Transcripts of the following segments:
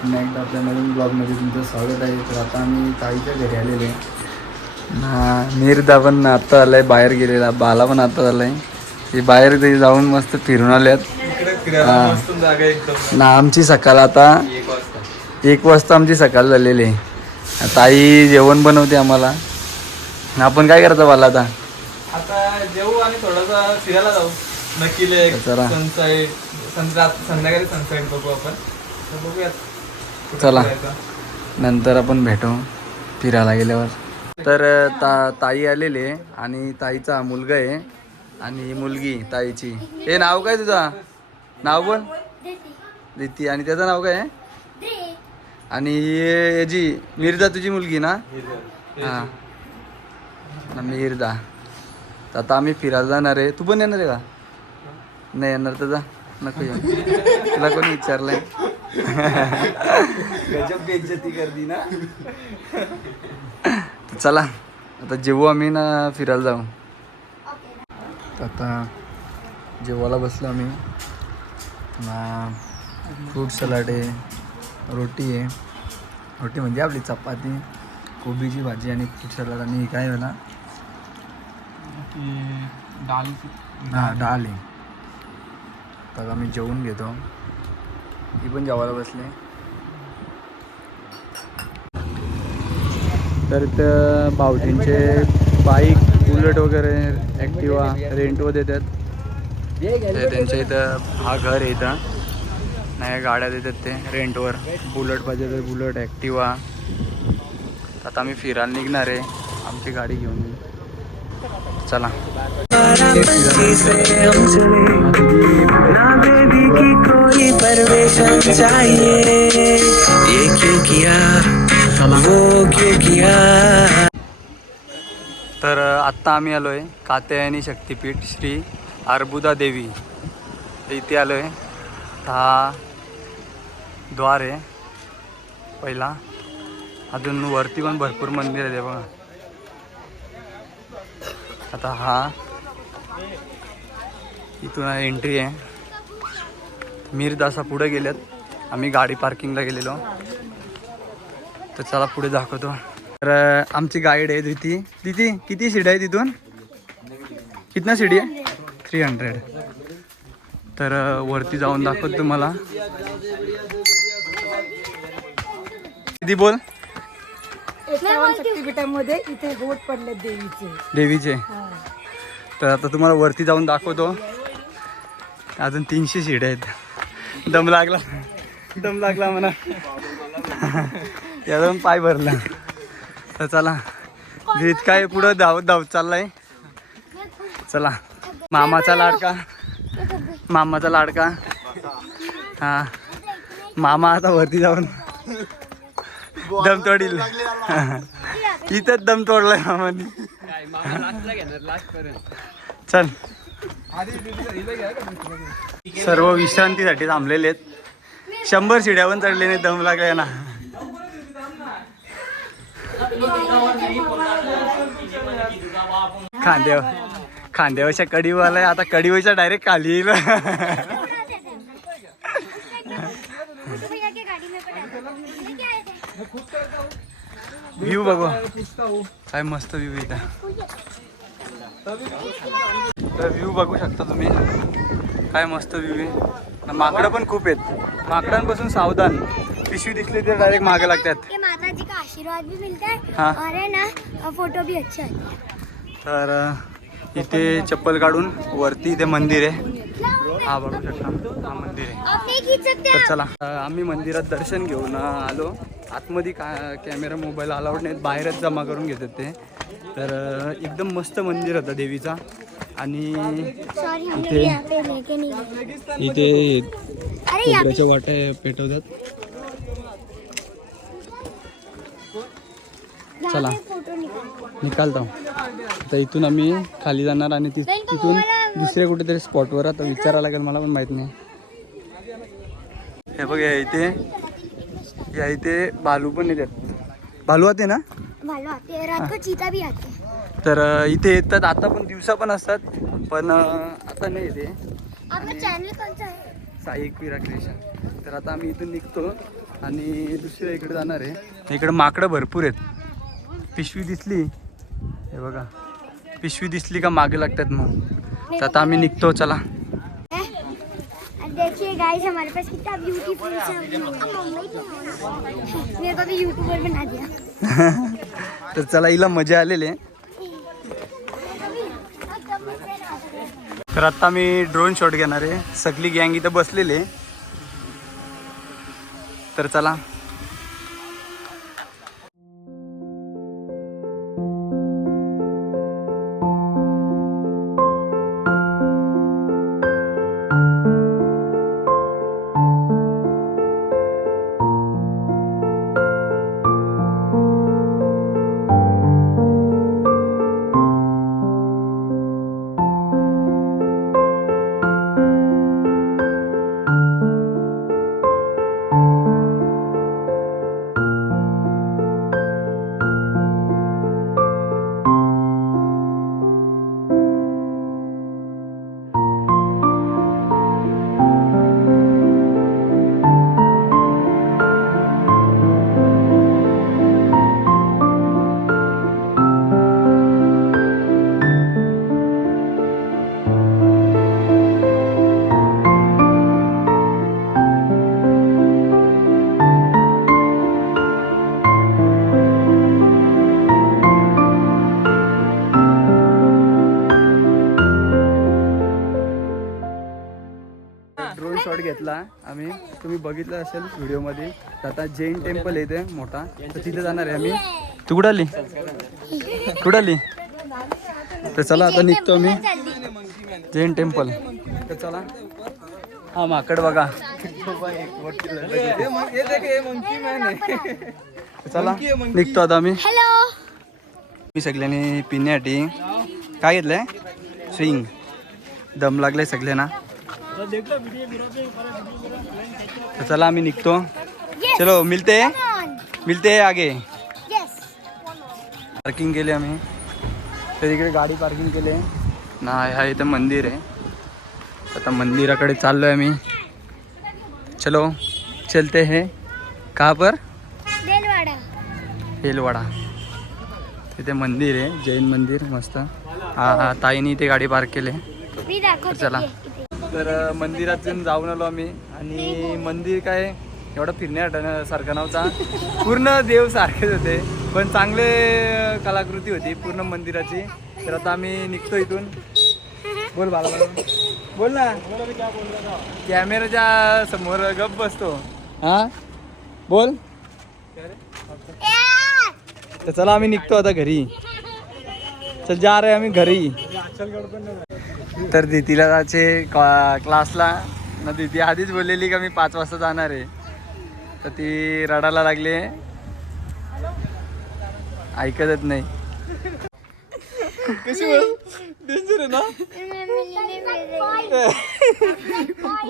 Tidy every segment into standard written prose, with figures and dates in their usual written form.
पुन्हा एकदा आपल्या नवीन ब्लॉगमध्ये तुमचं स्वागत आहे. तर आता आम्ही ताईच्या घरी आलेलो आहे. निर्दा पण आत्ता आलाय, बाहेर गेलेला. बाला पण आता आलाय. ते बाहेर ते जाऊन मस्त फिरून आल्यात. ना आमची सकाळ आता 1 वाजता आमची सकाळ झालेली आहे. ताई जेवण बनवते आम्हाला. आपण काय करतो बाला आता? आता जेवू आणि थोडासा फिरायला जाऊ. नक्की सनसाईड संध्याकाळी सनसाईड बघू आपण. तर बघूयात चला नंतर आपण भेटू फिरायला गेल्यावर. तर ताई आलेले आणि ताईचा मुलगा आहे आणि मुलगी ताईची. हे नाव काय तुझा? नाव बोल. दिती. आणि त्याचं नाव काय आहे? आणि याची मिर्जा तुझी मुलगी ना? हां मिर्जा. तर आता आम्ही फिरायला जाणार आहे. तू पण येणार आहे का? नाही येणार तर जा, नको येऊ. तुला कोणी विचारलंय? गजब बेइज्जती करती ना. चला आता जेवू आम्ही ना, फिरायला जाऊ. आता जेवायला बसलो आम्ही ना. फ्रूट सलाड आहे, रोटी आहे. रोटी म्हणजे आपली चपाती, कोबीची भाजी आणि फ्रूट सलाड. आणि काय झाला? हां डाळ आहे. तर आम्ही जेवून घेतो. ती पण जेवायला बसले. तर त्या भाऊजींचे बाईक, बुलेट वगैरे, ॲक्टिवा रेंटवर देतात. ते त्यांच्या इथं हा घर आहे. इथं नाही गाड्या देतात ते रेंटवर. बुलेट पाहिजे तर बुलेट, ॲक्टिवा. आता आम्ही फिरायला निघणार आहे आमची गाडी घेऊन. चला तर आत्ता आम्ही आलो आहे कात्यायनी शक्तिपीठ श्री अर्बुदा देवी. इथे आलो आहे. हा द्वार आहे पहिला. अजून वरती पण भरपूर मंदिर आहे बघा. आता हा इथून एंट्री आहे. मीरदासा पुढे गेलेत. आम्ही गाडी पार्किंगला गेलेलो. तर चला पुढे दाखवतो. तर आमची गाईड आहे दिती. दिती किती सीट आहे तिथून? कितना सीडी आहे? 300. तर वरती जाऊन दाखवतो तुम्हाला. किती बोल? 51 शक्तिपीठामध्ये इथे बोट पडले देवीचे. तर आता तुम्हाला वरती जाऊन दाखवतो. अजून 300 सीट आहेत. दम लागला म्हणा. यातून पाय भरला. तर चला जीत काय पुढं धावत चाललाय. चला मामाचा लाडका. हा मामा आता वरती जाऊन दम तोडील. इथंच दम तोडलाय मामानी. चल सर्व विश्रांतीसाठी थांबलेले आहेत. 100 शिड्यावर चढले नाही, दम लागलाय ना. खांद्यावरच्या कडीवाला आता कडीवरच्या डायरेक्ट खाली येईल. व्ह्यू बघू काय मस्त व्ह्यू इथं. तर व्ह्यू बघू शकता तुम्ही काय मस्त व्ह्यू आहे. माकडं पण खूप आहेत. माकडांपासून सावधान. पिशवी दिसली तर डायरेक्ट मागे लागतात. माताजी का आशीर्वाद भी मिलता है. हाँ. और है ना फोटो भी अच्छा है. तर इथे चप्पल काढून वरती इथे मंदिर आहे. हा बघू शकता हा मंदिर आहे. आप नहीं खींच सकते. तर चला आम्ही मंदिरात दर्शन घेऊन आलो. आतमध्ये कॅमेरा मोबाईल अलाउड नाहीत, बाहेरच जमा करून घेतात ते. तर एकदम मस्त मंदिर होतं देवीचा. आणि इथे खोबऱ्याच्या वाट्या पेटवतात. चला निकालतो. आता इथून आम्ही खाली जाणार आणि तिथून दुसऱ्या कुठेतरी स्पॉटवर. आता विचारायला लागेल, मला पण माहित नाही. हे बघ या इथे भालू पण येतात. भालू आते ना? भालू आते, रात को चीता भी आते. तर इथे येतात. आता पण दिवसा पण असतात, पण आता नाही येते. आपलं चॅनल कोणतं आहे? साई क्रीडा क्रिएशन. तर आता आम्ही इथून निघतो आणि दुसऱ्या इकडे जाणार आहे. इकडे माकडं भरपूर आहेत. पिशवी दिसली हे बघा, पिशवी दिसली का मागे लागतात मग. तर आता आम्ही निघतो, चला. देखिए गाइस हमारे पास कितना ब्यूटीफुल सा मेरे को भी यूट्यूबर बना दिया. तर चला, हिला मजा आलेली आहे. तर आता मी ड्रोन शॉट घेणार आहे. सगळी गँग इथं बसलेली आहे. तर चला. ड्रोन शॉट घेतला आम्ही, तुम्ही बघितलं असेल व्हिडिओमध्ये. तर आता जैन टेम्पल येते मोठा, तर तिथे जाणार आहे आम्ही. तू कुठं आली? कुठं आली? तर चला आता निघतो आम्ही जैन टेम्पल. तर चला. हा माकड बघा. चला निघतो आता आम्ही. हेलो मी सगळ्यांनी पिण्यासाठी काय घेतलंय? स्विंग. दम लागलाय सगळ्यांना. तर चला आम्ही निघतो. चलो मिलते मिलते आगे. यस पार्किंग केली आम्ही. तर इकडे गाडी पार्किंग केली ना. हा इथं मंदिर आहे. आता मंदिराकडे चाललोय आम्ही. चलो चलते हैं. कहाँ पर? रेलवाड़ा. हेलवाडा. तिथे मंदिर आहे, जैन मंदिर मस्त. हा ताईने इथे गाडी पार्क केली. मी दाखवते. चला. तर मंदिरातून जाऊन आलो आम्ही. आणि मंदिर काय एवढं फिरण्यासारखं नव्हता. पूर्ण देव सारखेच होते, पण चांगले कलाकृती होती पूर्ण मंदिराची. तर आता आम्ही निघतो इथून. बोल बाला बोल ना. कॅमेराच्या समोर गप बसतो. हा बोल. तर चला आम्ही निघतो आता घरी. चल जा रे आम्ही घरी. तर दीदीला जायचे क्लासला ना. दीदी आधीच बोललेली का मी 5 वाजता जाणार आहे. तर ती रडायला लागली, ऐकतच नाही. कशी डेंजर आहे ना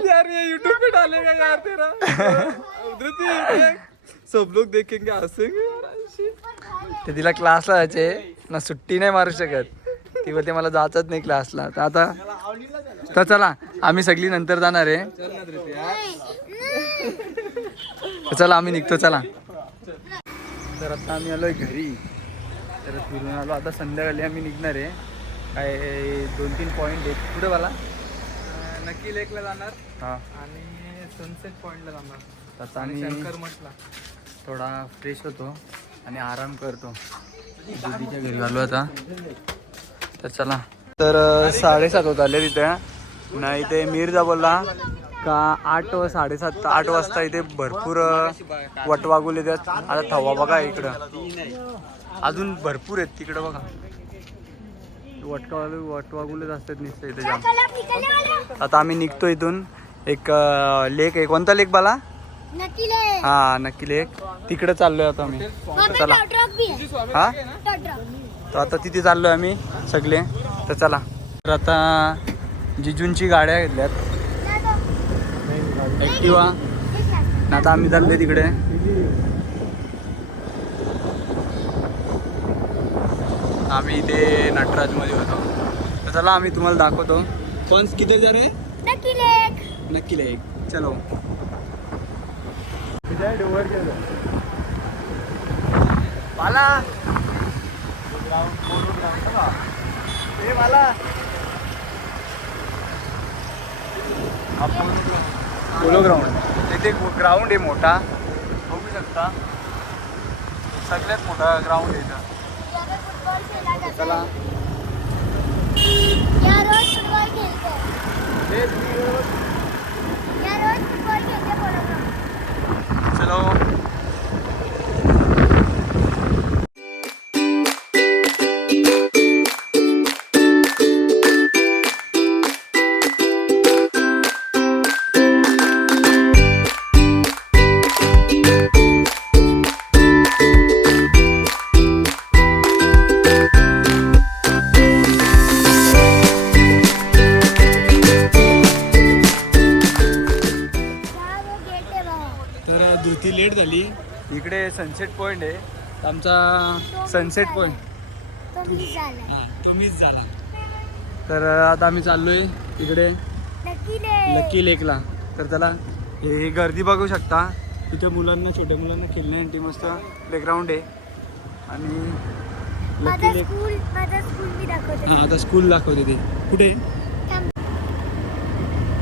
यार. ये यूट्यूब पे डालेगा यार तेरा. सब लोग देखेंगे हंसेंगे. तर तिला क्लासला जायचे ना, सुट्टी नाही मारू शकत. ती बोलते मला जायचंच नाही क्लासला. तर आता तर चला आम्ही सगळी नंतर जाणार आहे. तर चला आम्ही निघतो. चला. तर आता आम्ही आलोय घरी. तर फिरून आलो. आता संध्याकाळी आम्ही निघणार आहे. काय 2-3 पॉईंट आहेत. कुठे मला नक्की लेकला जाणार हां. आणि सनसेट पॉइंटला जाणार. आता आणि आम्ही शंकर मठला थोडा फ्रेश होतो आणि आराम करतो. दीदीच्या घरी आलो आता. तर चला. तर 7:30 होत आले तिथे ना. इथे मिर्झा बोलला का 8 व 7:30 8 वाजता इथे भरपूर वटवाघूल येतात. आता थवा बघा इकडं अजून भरपूर आहेत. तिकडं बघा वटवाघूलच असतात नुसतं इथे जाम. आता आम्ही निघतो इथून. एक लेक आहे. कोणता लेक बाला? नक्की ले. हा नक्की लेक. तिकडे चाललोय आता आम्ही. चला. ट्रक भी है. हा ट्रक. तर आता तिथे चाललोय आम्ही सगळे. तर चला. तर आता जिजूंची गाड्या घेतल्यात, ॲक्टिवा. आता आम्ही चाललोय तिकडे. आम्ही इथे नटराजमध्ये होतो. तर चला आम्ही तुम्हाला दाखवतो. फन्स किती जर आहे. नक्की लेक. नक्की लेक. चलो. मला पोलो ग्राउंड तिथे ग्राउंड आहे मोठा बघू शकता सगळ्यात मोठा ग्राउंड आहे इथं. फुटबॉल खेळला जातो. चला या रोज फुटबॉल खेळतो. या रोज फुटबॉल खेळते बरोबर. चलो हा वो गेट आहे बाबा. तर धृती लेट झाली. इकडे सनसेट पॉईंट आहे आमचा सनसेट पॉईंट. तो मिस झाला. हां तो मिस झाला. तर आता आम्ही चाललोय इकडे नक्की लकी लेकला. तर त्याला हे गर्दी बघू शकता. तिथं मुलांना छोट्या मुलांना खेळण्यासाठी मस्त प्लेग्राऊंड आहे आणि लकी लेक. माझा स्कूल मी दाखवते. हां आता स्कूल दाखवते ते कुठे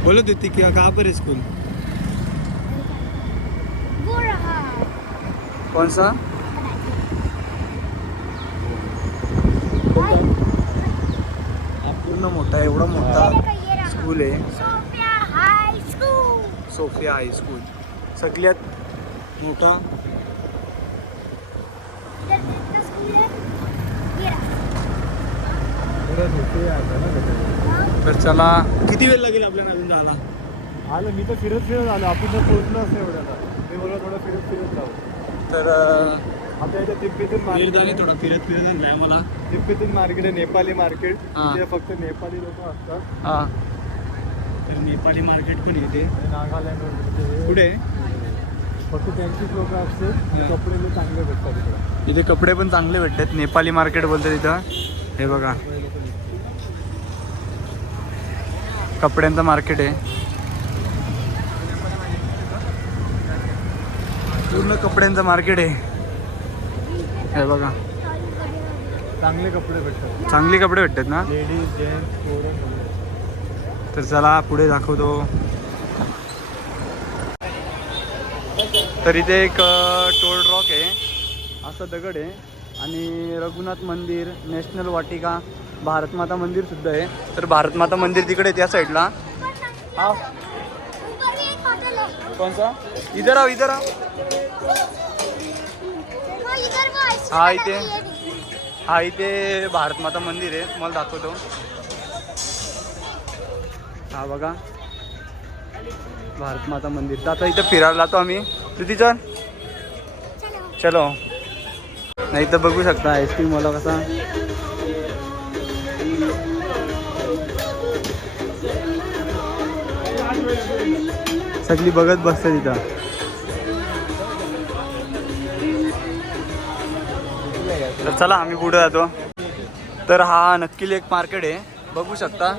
बोलत होती की कहाँ पर है स्कूल. वो रहा. कौन सा हा पूर्ण मोठा एवढा मोठा ये रहा. स्कूल आहे. Sophia high school. Sophia high school सगळ्यात मोठा. इधर कितना स्कूल है. ये रहा. तर चला किती वेळ लागेल आपल्याला अजून जायला. आलं मी तर फिरत आलो आपण तर पोहोचलोच नाही एवढ्याला. मी बोललो थोडं फिरत जाऊ. तर आता इथे तिप्पीतून निर्धारी मार्केट थोडा फिरत आणलाय मला. तिप्पीतून मार्केट आहे नेपाली मार्केट. हा. तिथे फक्त नेपाली लोक असतात. हां तर नेपाळी मार्केट पण येते. नागालँड कुठे फक्त त्यांचीच लोक असते. कपडे लय चांगले भेटतात इकडे. इथे कपडे पण चांगले भेटतात. नेपाली मार्केट बोलतात इथं. हे बघा कपड्यांचं मार्केट आहे. पूर्ण कपड्यांचं मार्केट आहे. हे बघा चांगले कपडे भेटतात. चांगले कपडे भेटतात ना. लेडीज जेंट्स पोरं सगळे. तर चला पुढे दाखवतो. तर इथे एक टोल रॉक आहे असा दगड आहे आणि रघुनाथ मंदिर नॅशनल वाटिका भारतमाता मंदिर सुद्धा आहे. तर भारतमाता मंदिर तिकडे त्या साईडला. हा ऊपर भी एक होटल है. कौन सा इधर आओ इधर आओ. वो इधर वो आइसक्रीम हाँ, वाला इथे. भी है नी. हा इथे भारतमाता मंदिर आहे तुम्हाला दाखवतो. हा बघा भारतमाता मंदिर. तर आता इथं फिरायला जातो आम्ही. तू चल चलो. चलो. नाही तर बघू शकता आईस्क्रीम वाला कसा. सगळी बघत बसते तिथं. तर चला आम्ही पुढे जातो. तर हा नक्की लेक मार्केट आहे बघू शकता.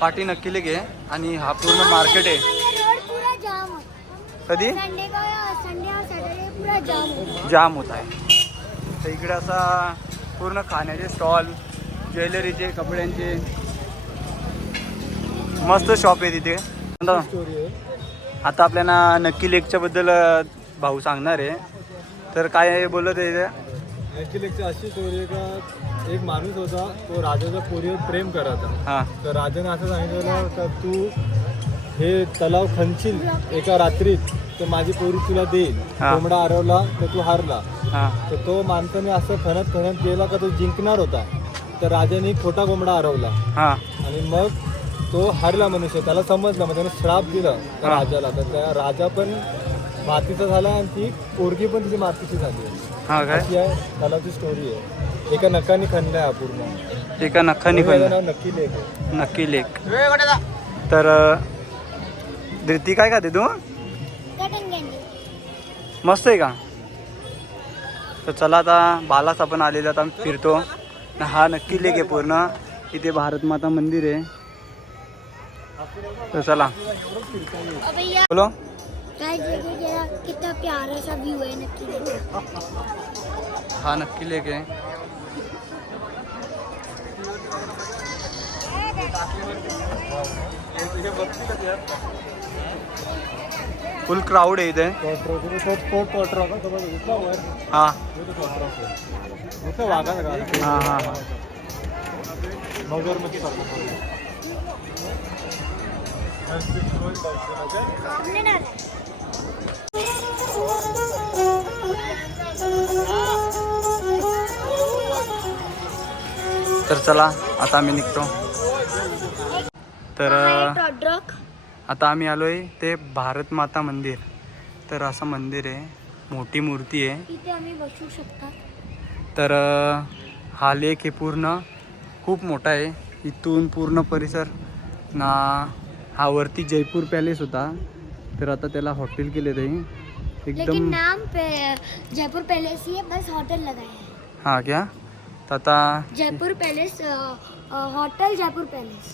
पाठी नक्की लेक आहे आणि हा पूर्ण मार्केट आहे. रोड पूरा जाम होता. कधी संडे और सैटरडे पूरा जाम होता. जाम होत आहे. तर इकडे असा पूर्ण खाण्याचे स्टॉल ज्वेलरीचे कपड्यांचे मस्त शॉप आहे तिथे. स्टोरी आहे. आता आपल्याला नक्की लेकच्या बद्दल भाऊ सांगणार आहे. तर काय बोलत आहे इथे. ॲक्च्युली अशी स्टोरी आहे का एक माणूस होता तो राजाच्या पोरीवर प्रेम करायचा. हां तर राजाने असं सांगितलं का तू हे तलाव खणशील एका रात्रीत तर माझी पोरी तुला देईल. हा. कोंबडा हरवला तर तू हारला. हां तर तो माणसाने असं खणत गेला का तो जिंकणार होता. तर राजाने एक खोटा कोंबडा हरवला हां आणि मग तो हारला मनुष्य. त्याला समजलं मग त्याने श्राप दिला त्या हा. राजाला. तर त्या राजा पण मातीचा झाला आणि ती पोरगी पण तिची मातीची झाली. हां काय अशी आहे तलावची स्टोरी आहे. एका नकाने खणलाय हा पूर्ण. एका नखानी त्याचं पण नाव नक्की लेक आहे. नक्की लेक. तर धृती काय खाते तू. कटन कॅन्डी. मस्त आहे का. तर चला आता बालास आपण आलेला आता फिरतो. हा नक्की लेक आहे पूर्ण. इथे भारतमाता मंदिर आहे. तर चला अबे या बोलो. काय जगह कितना प्यारा सा व्यू है नक्की देखो. हा नक्की लेक आहे. फुल क्राऊड आहे इथे. हा हा हा हा. सामने ना तर चला आता आम्ही निघतो. तर ट्रक आता आम्ही आलोय ते भारत माता मंदिर. तर असं मंदिर आहे, मोठी मूर्ती आहे. इथे आम्ही बसू शकता. तर हा लेक हे पूर्ण खूप मोठा आहे. इथून पूर्ण परिसर ना. हा वरती जयपूर पॅलेस होता, तर आता त्याला हॉटेल केले ते लेकिन एकदम. नाम पे जयपुर पैलेस ही है, बस होटल लगाया है. हा क्या. तर आता Jaipur palace hotel Jaipur palace,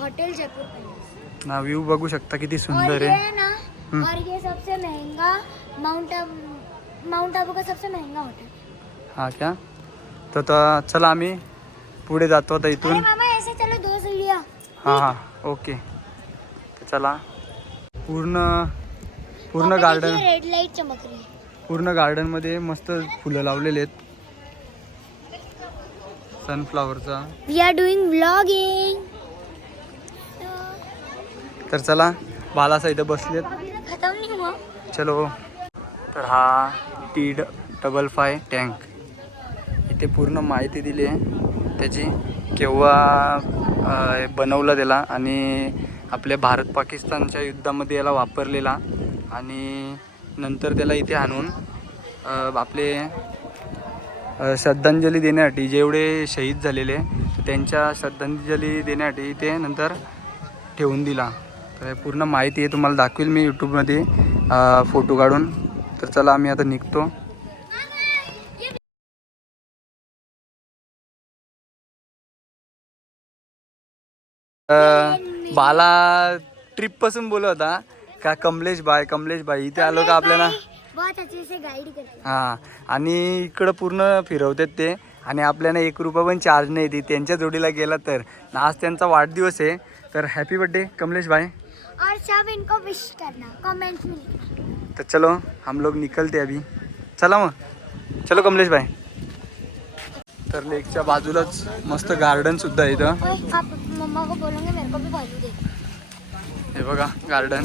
hotel Jaipur palace. ना व्ह्यू बघू शकता किती और सुंदर ये आहे. है ना, और ये सबसे महंगा माउंट आबू का सबसे महंगा होटल. हा क्या. तर आता चला आम्ही पुढे जातो आता अरे इथून. मामा ऐसे चलो 2 सीढ़ियाँ. हां हां ओके. तर चला पूर्ण पापा गार्डन, देखिए, रेड लाइट चमक रही है. पूर्ण गार्डनमध्ये मस्त फुलं लावलेले आहेत सनफ्लावरचा. We are doing vlogging. तर चला बालासा इथं बसलेत. खत्म नहीं हुआ. चलो. तर हा T55 टँक. इथे पूर्ण माहिती दिली आहे त्याची, केव्हा बनवला त्याला आणि आपल्या भारत पाकिस्तानच्या युद्धामध्ये याला वापरलेला. आणि नंतर त्याला इथे आणून आपले श्रद्धांजली देण्यासाठी, जेवढे शहीद झालेले त्यांच्या श्रद्धांजली देण्यासाठी इथे नंतर ठेवून दिला. तर पूर्ण माहिती आहे तुम्हाला दाखवेल मी यूट्यूबमध्ये फोटो काढून. तर चला आम्ही आता निघतो. बाला ट्रिप पासून बोलत होता का कमलेश भाई इथे आलो का आपल्याला. बहुत अच्छे से गाइड करते. हां. आणि इकडं पूर्ण फिरवतात ते, आणि आपल्याला 1 रुपया पण चार्ज नाही ती त्यांच्या जोडीला गेला तर. आज त्यांचा वाढदिवस आहे, तर हॅपी बर्थडे कमलेश भाई. और सब इनको विश करना कमेंट्स में लिखना. तर चलो हम लोग निकलते अभी. चला मग, चलो कमलेश भाई. तर लेकच्या बाजूलाच मस्त गार्डन सुद्धा आहे इथं. ओए, आप मम्मा को बोलोगे मेरे को भी भालू दे. हे बघा गार्डन.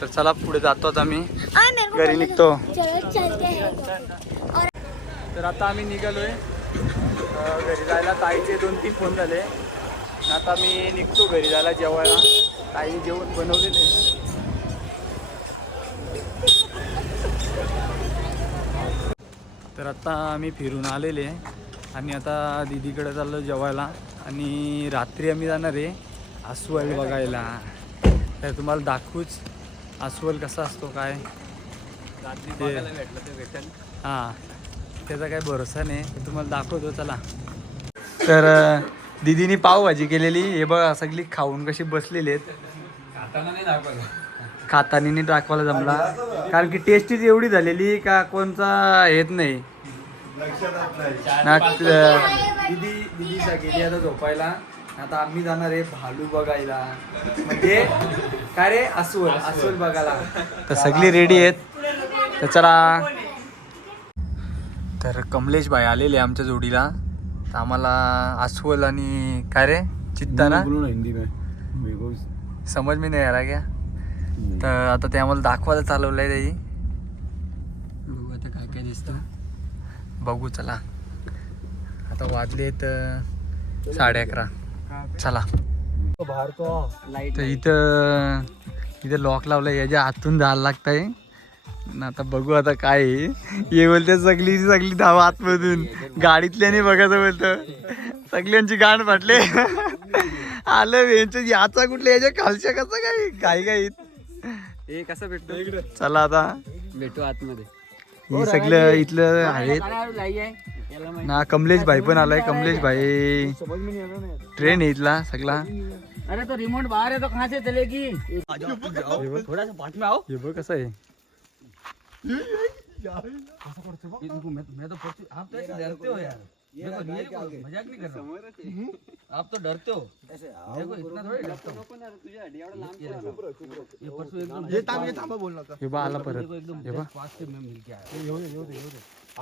तर चला पुढे जातो आता आम्ही, मेरे को घरी बोलो. निघतो. चलो चलते हैं. और तर आता आम्ही निघालोय घरी जायला. ताईचे 2-3 फोन झाले. आता मी निघतो घरी जायला जेवायला. ताईने जेवण बनवलेले. तर आता आम्ही फिरून आलेले आणि आता दीदीकडे चाललो जेवायला. आणि रात्री आम्ही जाणार आहे अस्वल बघायला. तर तुम्हाला दाखवूच अस्वल कसा असतो काय. हां, त्याचा काही भरोसा नाही, तुम्हाला दाखवतो चला. तर दीदीने पावभाजी केलेली. हे बघा सगळी खाऊन कशी बसलेली आहेत. खाताना नाही दाखवायला जमला, कारण की टेस्टीच एवढी झालेली का कोणचा येत नाही ना. दीदी गेली आता झोपायला. आता आम्ही जाणार आहे भालू बघायला, म्हणजे काय रे अस्वल बघायला. तर सगळी रेडी आहेत. तर चला. तर कमलेश भाई आलेले आमच्या जोडीला. तर आम्हाला अस्वल आणि काय रे चित्ता ना हिंदी में समज मी नाही आला क्या. तर आता ते आम्हाला दाखवायला चालवलं आहे त्याची. बघू आता काय काय दिसतं. बघू चला. आता वाजलेत 11:30. चला. तर इथं लॉक लावलं आहे, याच्या आतून जायला लागत आहे. आता बघू आता काय आहे. हे बोलते सगळी धाव आतमधून गाडीतल्याने बघायचं बोलतं. सगळ्यांची गाण फाटले. आलं यांच्या याचा कुठल्या याच्या खालच्या कसं काय गाईत. हे कसं भेटतो. चला आता भेटू आतमध्ये. हे सगळं इथलं आहेत ना. कमलेश भाई पण आलाय. कमलेश भाई ट्रेन आहे इथला सगळा. अरे तो रिमोट बाहर है तो कहाँ से चलेगी? थोड़ा सा पास में आओ। हे बघ कसं आहे. मैं तो आप तो ऐसे डरते हो यार. देखो ये मजाक नहीं कर रहा. आप तो डरते हो. देखो इतना थोड़ी डरते हो. ये परसों एकदम हे बघ आला परत. हे बघ पास से मैं मिल के आया.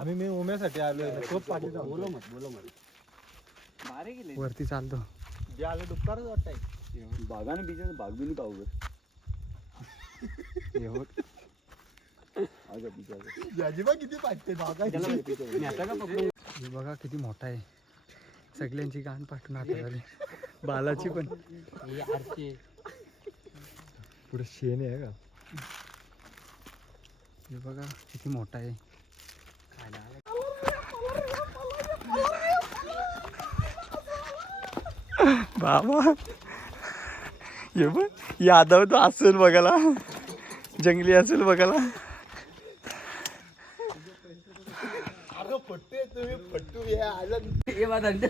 आम्ही मी उम्यासाठी आलोय खूप पाठी बोलो मत. वरती चालतो. जे आलं दुपारच वाटतंय. बागाने पीछे से भाग भी नहीं पाओगे. हे बघ आगे पीछे. याजीबा किती पाठते बागा. हे बघा किती मोठा आहे. सगळ्यांची गाण पाठवून आता झाली. बालाची पण पुढे शेण आहे का. हे बघा किती मोठा आहे. बाबा हे बघ यादव तो असेल बघायला. जंगली असेल बघायला. ये बात अंडे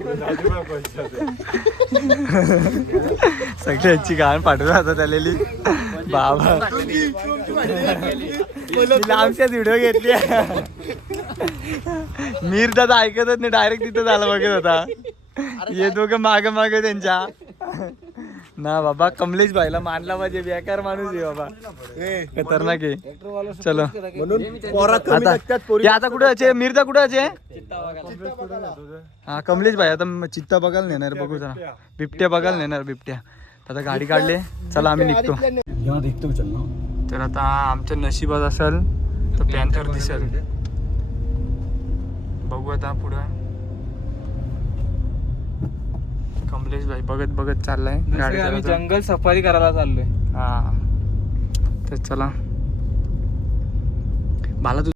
सगळ्यांची गाण पाठवून आता झालेली. बाबा आमच्याच व्हिडिओ घेतली. मीर दादा ऐकतच नाही. डायरेक्ट तिथं झालं बघत होता. ये दोघं माग माग त्यांच्या ना. बाबा कमलेश भाईला मानला पाहिजे. बेकार माणूस आहे बाबा. खतरनाक आहे. चलो आता कुठे अचे मिर्जा कुठे अचे. हा कमलेश भाई आता चित्ता बघायला नेणार. बघू जरा बिबट्या बघायला नेणार. बिबट्या आता गाडी काढली. चला आम्ही निघतो. तर आता आमच्या नशिबात असेल तर पॅन्थर दिसेल. बघू आता पुढं. कमलेश भाई बघत बघत चाललाय. गाडी आम्ही चालवतो. जंगल सफारी करायला चाललोय. हा तर चला. मला तू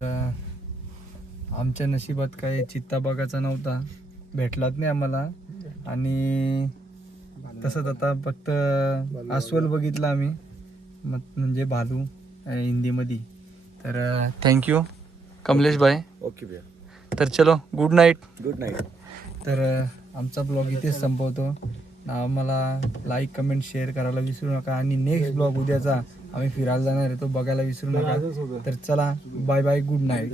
आमच्या नशिबात काय चित्ता बघायचा नव्हता. भेटलाच नाही आम्हाला. आणि तसंच आता फक्त अस्वल बघितलं आम्ही. म्हणजे भालू हिंदीमध्ये. तर थँक्यू कमलेश भाई. ओके भैया. तर चलो गुड नाईट. Good night. तर आमचा ब्लॉग इथेच संपवतो. आम्हाला लाईक कमेंट शेअर करायला विसरू नका. आणि नेक्स्ट ब्लॉग उद्याचा आम्ही फिरायला जाणार आहे तो बघायला विसरू नका. तर चला बाय बाय गुड नाईट.